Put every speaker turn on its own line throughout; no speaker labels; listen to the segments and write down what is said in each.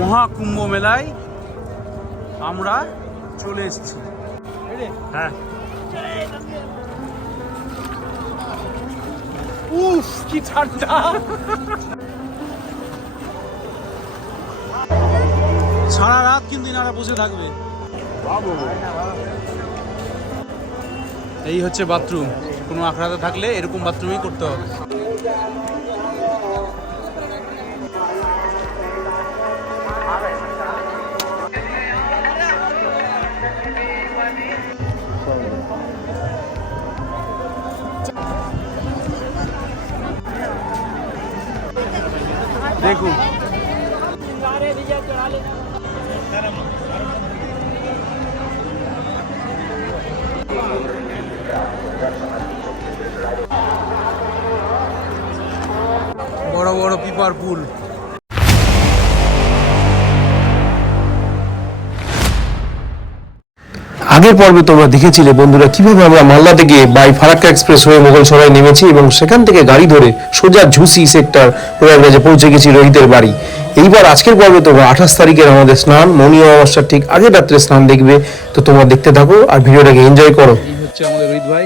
মহাকুম্ভ মেলায় আমরা চলে এসেছি। হ্যাঁ। উফ, কি সারা রাত কিন্তু এনারা বসে থাকবে। এই হচ্ছে বাথরুম। কোনো আখড়াতে থাকলে এরকম বাথরুমই করতে হবে। দেখুন
আগের পর্বে তোমরা দেখেছিলে বন্ধুরা কীভাবে আমরা মালদা থেকে বাই ফারাক্কা এক্সপ্রেস হয়ে মোগলসরাই নেমেছি এবং সেখান থেকে গাড়ি ধরে সোজা ঝুসি সেক্টর প্রয়াগরাজে পৌঁছে গেছি রোহিতের বাড়ি। এইবার আজকের পর্বে তোমরা আঠাশ তারিখের আমাদের স্নান মনি অমাবস্যার ঠিক আগের রাত্রে স্নান দেখবে। তো তোমরা দেখতে থাকো আর ভিডিওটাকে এনজয় করো।
হচ্ছে আমাদের রোহিত ভাই।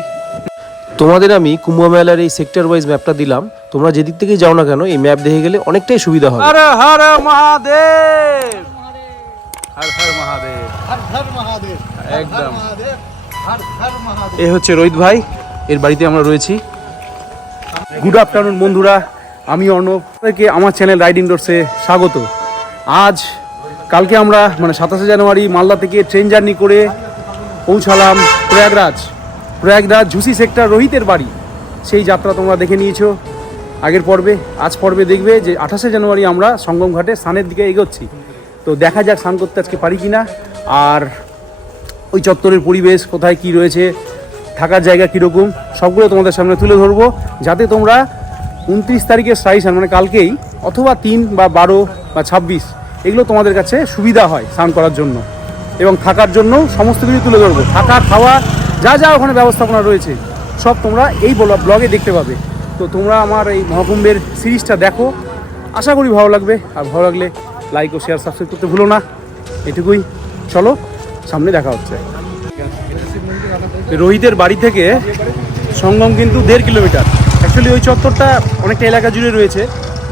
তোমাদের আমি কুম্ভ মেলার এই সেক্টর ওয়াইজ ম্যাপটা দিলাম। তোমরা যেদিক থেকেই যাও না কেন এই ম্যাপ দেখে গেলে অনেকটাই সুবিধা হবে।
হর হর মহাদেব! এ হচ্ছে রোহিত ভাই এর বাড়িতে আমরা রয়েছি। গুড আফটারনুন বন্ধুরা আমি অর্ণব। থেকে আমার চ্যানেল রাইডিং ডোর্সে স্বাগত। আজ কালকে আমরা মানে সাতাশে জানুয়ারি মালদা থেকে ট্রেন জার্নি করে পৌঁছালাম প্রয়াগরাজ। প্রয়াগরাজ ঝুসি সেক্টর রোহিতের বাড়ি। সেই যাত্রা তোমরা দেখে নিয়েছো। আগের পর্বে আজ পর্বে দেখবে যে আঠাশে জানুয়ারি আমরা সঙ্গম ঘাটে দিকে এগোচ্ছি। তো দেখা যাক স্নান করতে আজকে পারি কিনা। আর ওই চত্বরের পরিবেশ, কোথায় কি রয়েছে, থাকার জায়গা কীরকম, সবগুলো তোমাদের সামনে তুলে ধরবো। যাতে তোমরা উনত্রিশ তারিখের সাইসান মানে কালকেই, অথবা তিন বা বারো বা ছাব্বিশ, এগুলো তোমাদের কাছে সুবিধা হয় স্নান করার জন্য। এবং থাকার জন্য সমস্ত কিছু তুলে ধরবো। থাকা, খাওয়া, যা যা ওখানে ব্যবস্থাপনা রয়েছে, সব তোমরা এই ব্লগে দেখতে পাবে। তো তোমরা আমার এই মহাকুম্ভের সিরিজটা দেখো। আশা করি ভালো লাগবে। আর ভালো লাগলে লাইক ও শেয়ার সাবস্ক্রাইব করতে ভুলো না। এটুকুই। চলো, সামনে দেখা হচ্ছে। রোহিতের বাড়ি থেকে সঙ্গম কিন্তু দেড় কিলোমিটার। অ্যাকচুয়ালি ওই চত্বরটা অনেকটা এলাকা জুড়ে রয়েছে।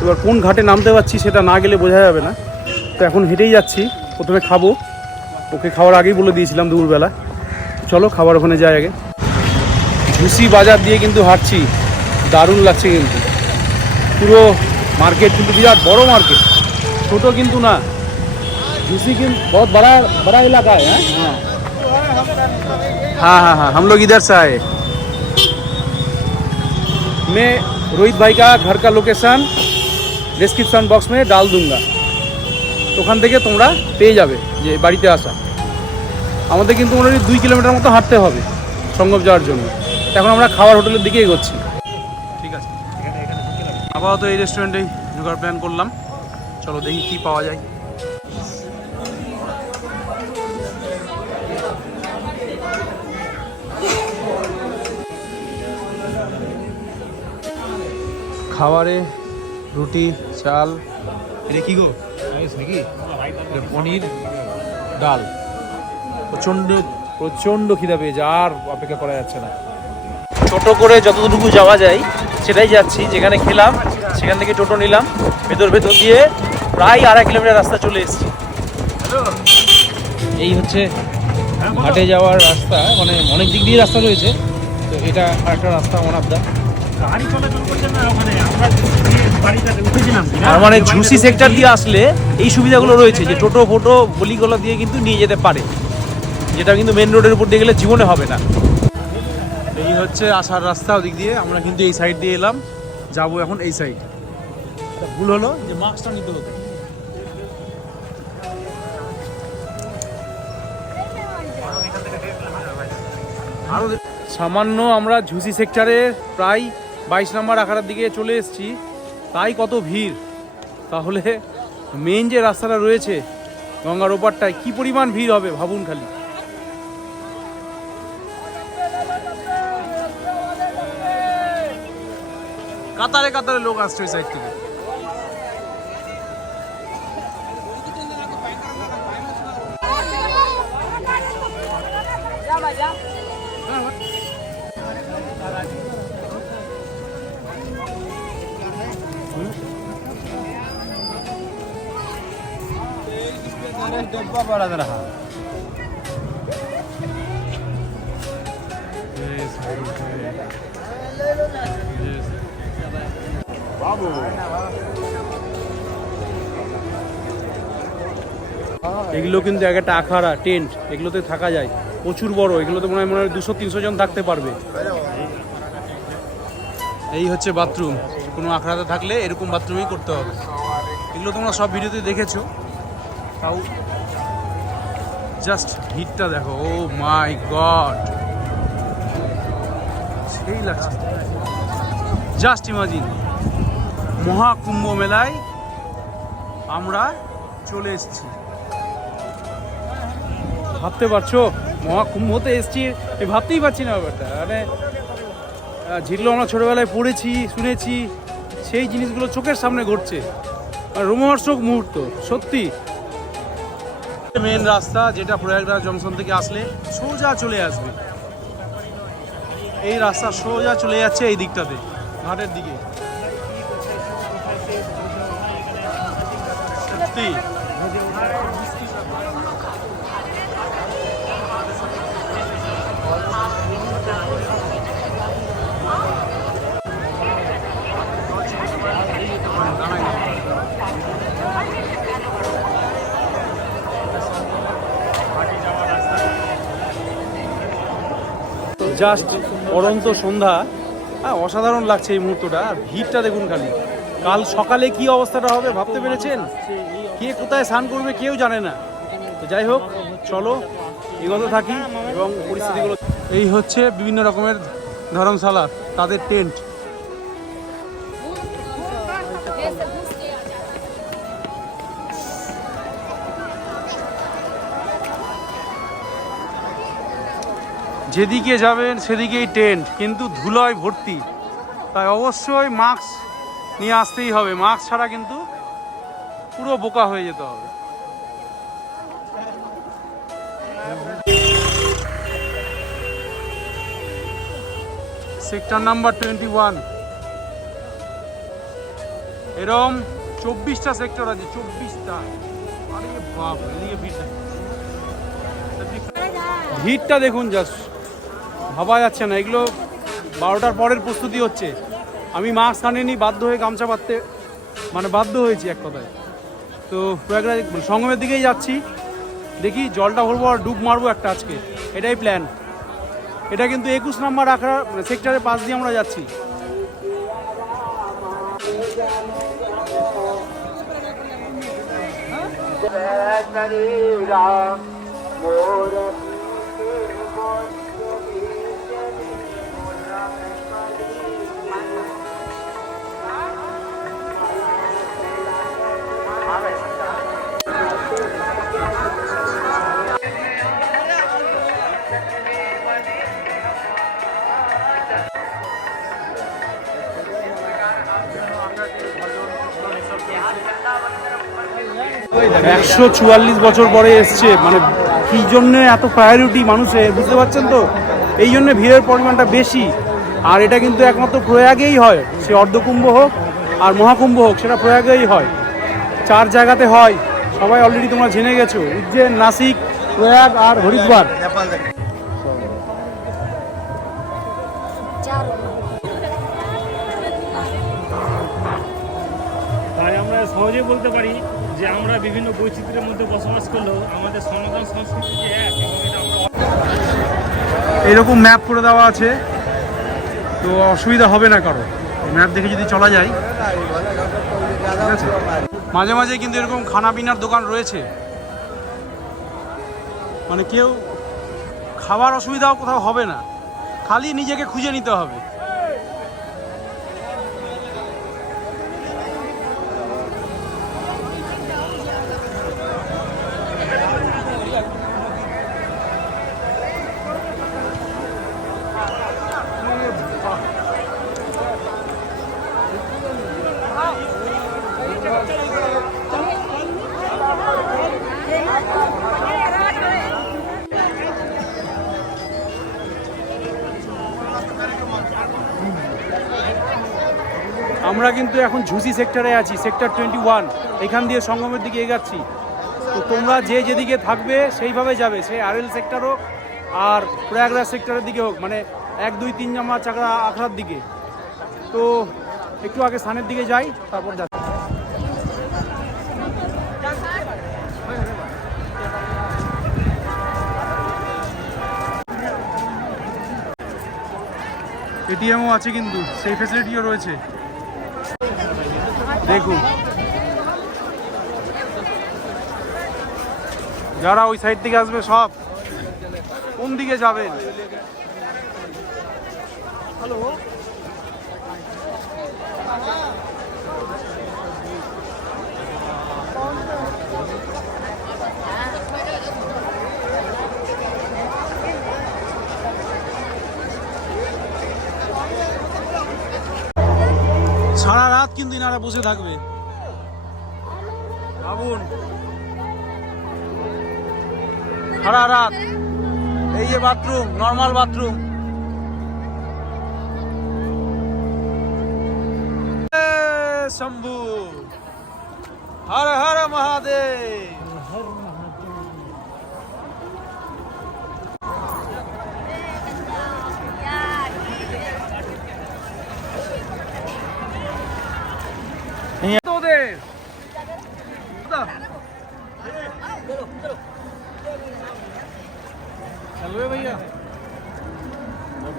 এবার কোন ঘাটে নামতে পারছি সেটা না গেলে বোঝা যাবে না। তো এখন হেঁটেই যাচ্ছি। প্রথমে খাব। ওকে খাওয়ার আগেই বলে দিয়েছিলাম দুপুরবেলা। চলো, খাবার ওখানে যাই আগে। ভুসি বাজার দিয়ে কিন্তু হাঁটছি। দারুণ লাগছে কিন্তু। পুরো মার্কেট কিন্তু বিরাট বড় মার্কেট ছোট কিন্তু না झूसी की बहुत बड़ा बड़ा इलाका है हाँ हाँ हाँ हाँ हम लोग इधर से आए मैं रोहित भाई का घर का लोकेशन ডিসক্রিপশন বক্স में ডাল दूंगा ওখান থেকে তোমরা পেয়ে যাবে যে বাড়িতে আসা আমাদের কিন্তু মোটামুটি দুই কিলোমিটার মতো হাঁটতে হবে সঙ্গম যাওয়ার জন্য এখন আমরা খাওয়ার হোটেলের দিকে এগোচ্ছি ঠিক আছে আপাতত এই রেস্টুরেন্টেই ঢোকার প্ল্যান করলাম চলো দেখি কি পাওয়া যায়। খাবারে রুটি, চাল। এটা কি গো? নাকি? পনির, ডাল। প্রচণ্ড প্রচণ্ড খিদা পেয়েছে, আর অপেক্ষা করা যাচ্ছে না। টোটো করে যতটুকু যাওয়া যায়, সেটাই যাচ্ছি। যেখানে খেলাম, সেখান থেকে টোটো নিলাম। ভেতর ভেতর দিয়ে প্রায় আড়াই কিলোমিটার রাস্তা চলে এসেছি। এই হচ্ছে ঘাটে যাওয়ার রাস্তা মানে অনেক দিক দিয়ে রাস্তা রয়েছে তো এটা আরেকটা রাস্তা ওয়ান অফ দা আর মানে ঝুসি সেক্টর দিয়ে আসলে এই সুবিধাগুলো রয়েছে যে টোটো ফোটো গলিগুলো দিয়ে কিন্তু নিয়ে যেতে পারে যেটা কিন্তু মেন রোডের উপর দিয়ে গেলে জীবনে হবে না। এই হচ্ছে আসার রাস্তা ওদিক দিয়ে আমরা কিন্তু এই সাইড দিয়ে এলাম যাব এখন এই সাইড ভুল হলো যে মাস্কটা নিতে হতো সামান্য আমরা ঝুসি সেক্টরের প্রায় বাইশ নম্বর আখাড়ার দিকে চলে এসেছি। তাই কত ভিড়। তাহলে মেন যে রাস্তাটা রয়েছে গঙ্গার ওপারটায় কি পরিমাণ ভিড় হবে ভাবুন খালি। কাতারে কাতারে লোক আসছে সাইড থেকে। এগুলো কিন্তু এক একটা আখাড়া, টেন্ট, এগুলোতে থাকা যায়। প্রচুর বড়, এগুলোতে মনে হয় মনে হয় দুশো, তিনশো জন থাকতে পারবে। এই হচ্ছে বাথরুম কোনো আখড়াতে থাকলে এরকম বাথরুমই করতে হবে। এগুলো তোমরা সব ভিডিওতে দেখেছ। তাও জাস্ট হিটটা দেখো ও মাই গড সেই লাগছে। জাস্ট ইমাজিন মহাকুম্ভ মেলায় আমরা চলে এসেছি। ভাবতে পারছ? মহাকুম্ভতে এসছি ভাবতেই পারছি না ব্যাপারটা। মানে যেগুলো আমরা ছোটোবেলায় পড়েছি, শুনেছি, সেই জিনিসগুলো চোখের সামনে ঘটছে। আর রোমহর্ষক মুহূর্ত, সত্যি। মেন রাস্তা যেটা প্রয়াগরাজ জংশন থেকে আসলে সোজা চলে আসবে। এই রাস্তা সোজা চলে যাচ্ছে এই দিকটাতে, ঘাটের দিকে। সত্যি। জাস্ট অরন্ত সন্ধ্যা। হ্যাঁ অসাধারণ লাগছে এই মুহূর্তটা। আর ভিড়টা দেখুন খালি। কাল সকালে কি অবস্থাটা হবে ভাবতে পেরেছেন? কে কোথায় স্নান করবে কেউ জানে না। তো যাই হোক, চলো, এগোতে থাকি এবং পরিস্থিতিগুলো এই হচ্ছে বিভিন্ন রকমের ধরমশালা, তাদের টেন্ট। যেদিকে যাবেন সেদিকেই টেন্ট, কিন্তু ধুলোয় ভর্তি। তাই অবশ্যই মাস্ক নিয়ে আসতেই হবে। মাস্ক ছাড়া কিন্তু পুরো বোকা হয়ে যেতে হবে। Sector number twenty one. এরম চব্বিশটা সেক্টর আছে, চব্বিশটা। বাপ ভিড়টা দেখুন জাস্ট ভাবা যাচ্ছে না, এগুলো বারোটার পরের প্রস্তুতি হচ্ছে। আমি মাস্ক আনিনি, বাধ্য হয়ে গামছা বাঁধতে মানে বাধ্য হয়েছি এক কথায়। তো প্রয়াগরাজ সঙ্গমের দিকেই যাচ্ছি। দেখি জলটা ভরবো আর ডুব মারবো একটা আজকে। এটাই প্ল্যান এটা কিন্তু একুশ নাম্বার আখড়া সেক্টরের পাশ দিয়ে আমরা যাচ্ছি। একশো চুয়াল্লিশ বছর পরে এসছে। মানে কি জন্য এত প্রায়োরিটি মানুষের বুঝতে পারছেন তো? এই জন্য ভিড়ের পরিমাণটা বেশি। আর এটা কিন্তু একমাত্র প্রয়াগেই হয়। সে অর্ধকুম্ভ হোক আর মহাকুম্ভ হোক, সেটা প্রয়াগেই হয়। চার জায়গাতে হয়। সবাই অলরেডি তোমরা জেনে গেছো। উজ্জৈন নাসিক প্রয়াগ আর হরিদ্বার।
তাই আমরা সহজেই বলতে পারি যে আমরা বিভিন্ন বৈচিত্র্যের মধ্যে বসবাস করলেও আমাদের সনাতন সংস্কৃতি যে এক এবং এটা আমরা
এরকম ম্যাপ করে দেওয়া আছে। তো অসুবিধা হবে না কারও। ম্যাপ দেখে যদি চলা যায় ঠিক আছে? মাঝে মাঝে কিন্তু এরকম খানা পিনার দোকান রয়েছে। মানে কেউ খাবার অসুবিধাও কোথাও হবে না। খালি নিজেকে খুঁজে নিতে হবে। আমরা কিন্তু এখন ঝুঁসি সেক্টরে আছি সেক্টর টোয়েন্টি ওয়ান এখান দিয়ে সঙ্গমের দিকে এগাচ্ছি। তো তোমরা যে যেদিকে থাকবে, সেইভাবে যাবে সেই আরএল সেক্টর হোক আর প্রয়াগরাজ সেক্টরের দিকে হোক মানে এক, দুই, তিন জামা চাকরা আখড়ার দিকে। তো একটু আগে স্থানের দিকে যাই, তারপর যাচ্ছি। এটিএমও আছে কিন্তু, সেই ফেসিলিটিও রয়েছে। দেখুন যারা ওই সাইড থেকে আসবে সব কোন দিকে যাবেন? সারা রাত কিন্তু ইনারা বসে থাকবে। ভাবুন সারা রাত। এই যে bathroom normal bathroom Shambhu. Har Har Mahadev তোদের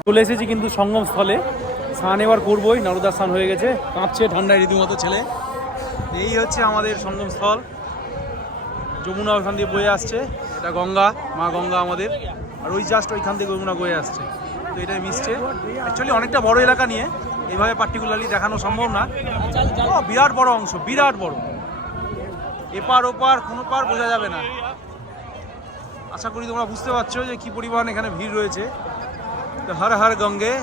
চলে এসেছি কিন্তু সঙ্গম স্থলে স্নান এবার করবোই নরদা স্নান হয়ে গেছে। কাঁপছে ঠান্ডায় রীতিমতো ছেলে। এই হচ্ছে আমাদের সঙ্গম স্থল যমুনা ওখান দিয়ে বয়ে আসছে। এটা গঙ্গা, মা গঙ্গা আমাদের। আর ওই জাস্ট ওইখান থেকে যমুনা বয়ে আসছে। তো এটাই মিশছে। অ্যাকচুয়ালি অনেকটা বড় এলাকা নিয়ে। এইভাবে পার্টিকুলারলি দেখানো সম্ভব না। বিরাট বড় অংশ, বিরাট বড়। এপার ওপার, কোনো পার বোঝা যাবে না। আশা করি তোমরা বুঝতে পারছ যে কি পরিমাণ এখানে ভিড় রয়েছে। তো হর হর গঙ্গে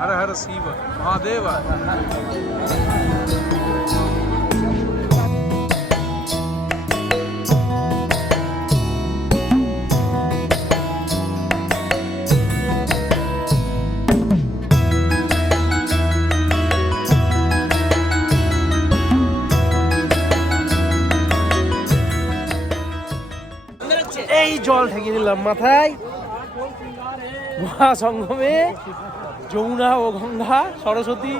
হর হর শিব মহাদেব এই জল ঠেকিয়ে দিলাম মাথায়। মহাসঙ্গমে যমুনা ও গঙ্গা, সরস্বতী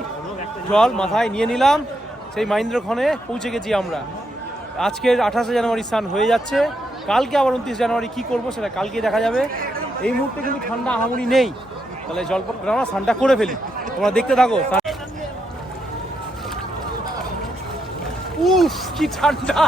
জল মাথায় নিয়ে নিলাম। সেই মাইন্দ্রক্ষণে পৌঁছে গেছি আমরা। আজকের আঠাশে জানুয়ারি স্নান হয়ে যাচ্ছে। কালকে আবার উনত্রিশ জানুয়ারি কি করব সেটা কালকে দেখা যাবে। এই মুহূর্তে কিন্তু ঠান্ডা আহামরি নেই। তাহলে জলপথ আমরা স্নানটা করে ফেলি। তোমরা দেখতে থাকো। উফ, কি ঠান্ডা!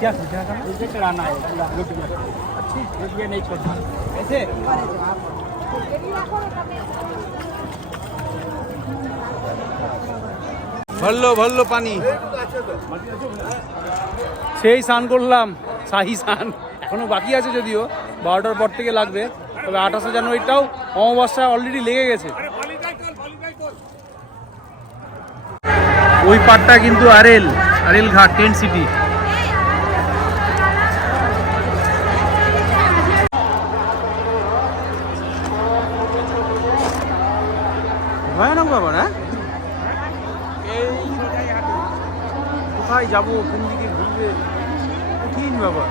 क्या क्या करना
चढ़ाना है रोटियां नहीं छोड़ना ऐसे
ভরলো ভরলো পানি সেই স্নান করলাম শাহি স্নান এখনো বাকি আছে যদিও বারোটার পর থেকে লাগবে তবে আঠাশে জানুয়ারিটাও অমাবস্যা অলরেডি লেগে গেছে ওই পাটটা কিন্তু আরেল আরেল ঘাট টেন্ট সিটি যাব, কোন দিকে ঘুরবে? কঠিন ব্যাপার।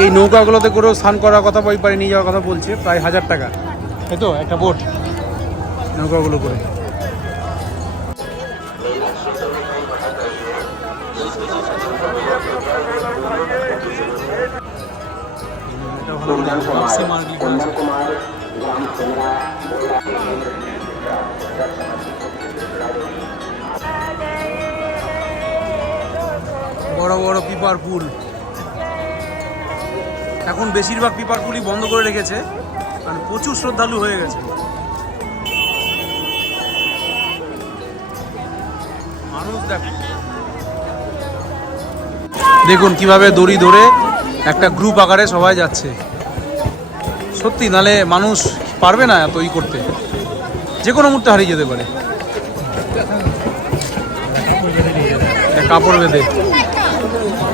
এই নৌকাগুলোতে করেও স্নান করার কথা ওই পারে নিয়ে যাওয়ার কথা বলছে, প্রায় হাজার টাকা। তাই তো, একটা বোট। নৌকাগুলো করে। বড় বড় পিপার পুল এখন বেশিরভাগ পিপার পুলই বন্ধ করে রেখেছে মানে প্রচুর শ্রদ্ধালু হয়ে গেছে। মানুষ দেখ দেখুন কীভাবে দড়ি ধরে একটা গ্রুপ আকারে সবাই যাচ্ছে। সত্যি, নালে মানুষ পারবে না এত ই করতে। যে কোনো মুহূর্তে হারিয়ে যেতে পারে। কাপড় বেঁধে
আরে এখানে একটা খরগোশ না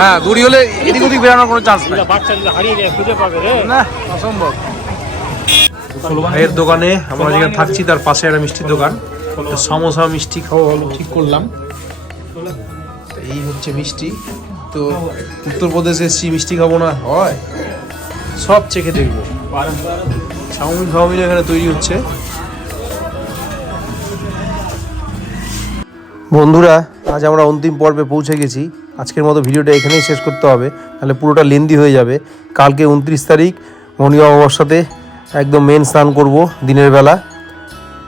হ্যাঁ দড়ি হলে এদিক ওদিক বেরানোর কোনো চান্স নাই।
বাচ্চা হারিয়ে যায় খুঁজে পাবে রে
না অসম্ভব। ভাইয়ের দোকানে আমরা যেখানে থাকছি তার পাশে একটা মিষ্টির দোকান। তো সমোসা মিষ্টি খাওয়া হলো ঠিক করলাম। এই হচ্ছে মিষ্টি। তো উত্তরপ্রদেশে এসেছি মিষ্টি খাব না হয়। সব চেখে দেখব। চাউমিন ফাউমিন এখানে তৈরি হচ্ছে।
বন্ধুরা, আজ আমরা অন্তিম পর্বে পৌঁছে গেছি। আজকের মতো ভিডিওটা এখানেই শেষ করতে হবে। তাহলে পুরোটা লেন্দি হয়ে যাবে। কালকে উনত্রিশ তারিখ, মর্নিং অমাবস্যাতে একদম মেন স্নান করব দিনের বেলা।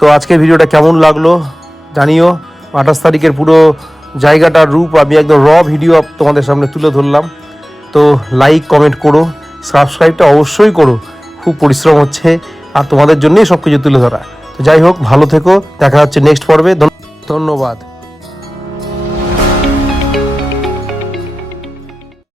তো আজকের ভিডিওটা কেমন লাগল জানিও। আঠাশ তারিখের পুরো জায়গাটার রূপ আমি একদম র ভিডিও তোমাদের সামনে তুলে ধরলাম। তো লাইক কমেন্ট করো সাবস্ক্রাইবটা অবশ্যই করো। খুব পরিশ্রম হচ্ছে আর তোমাদের জন্যই সব কিছু তুলে ধরা। তো যাই হোক, ভালো থেকো। দেখা হচ্ছে নেক্সট পর্বে। ধন্য- ধন্যবাদ।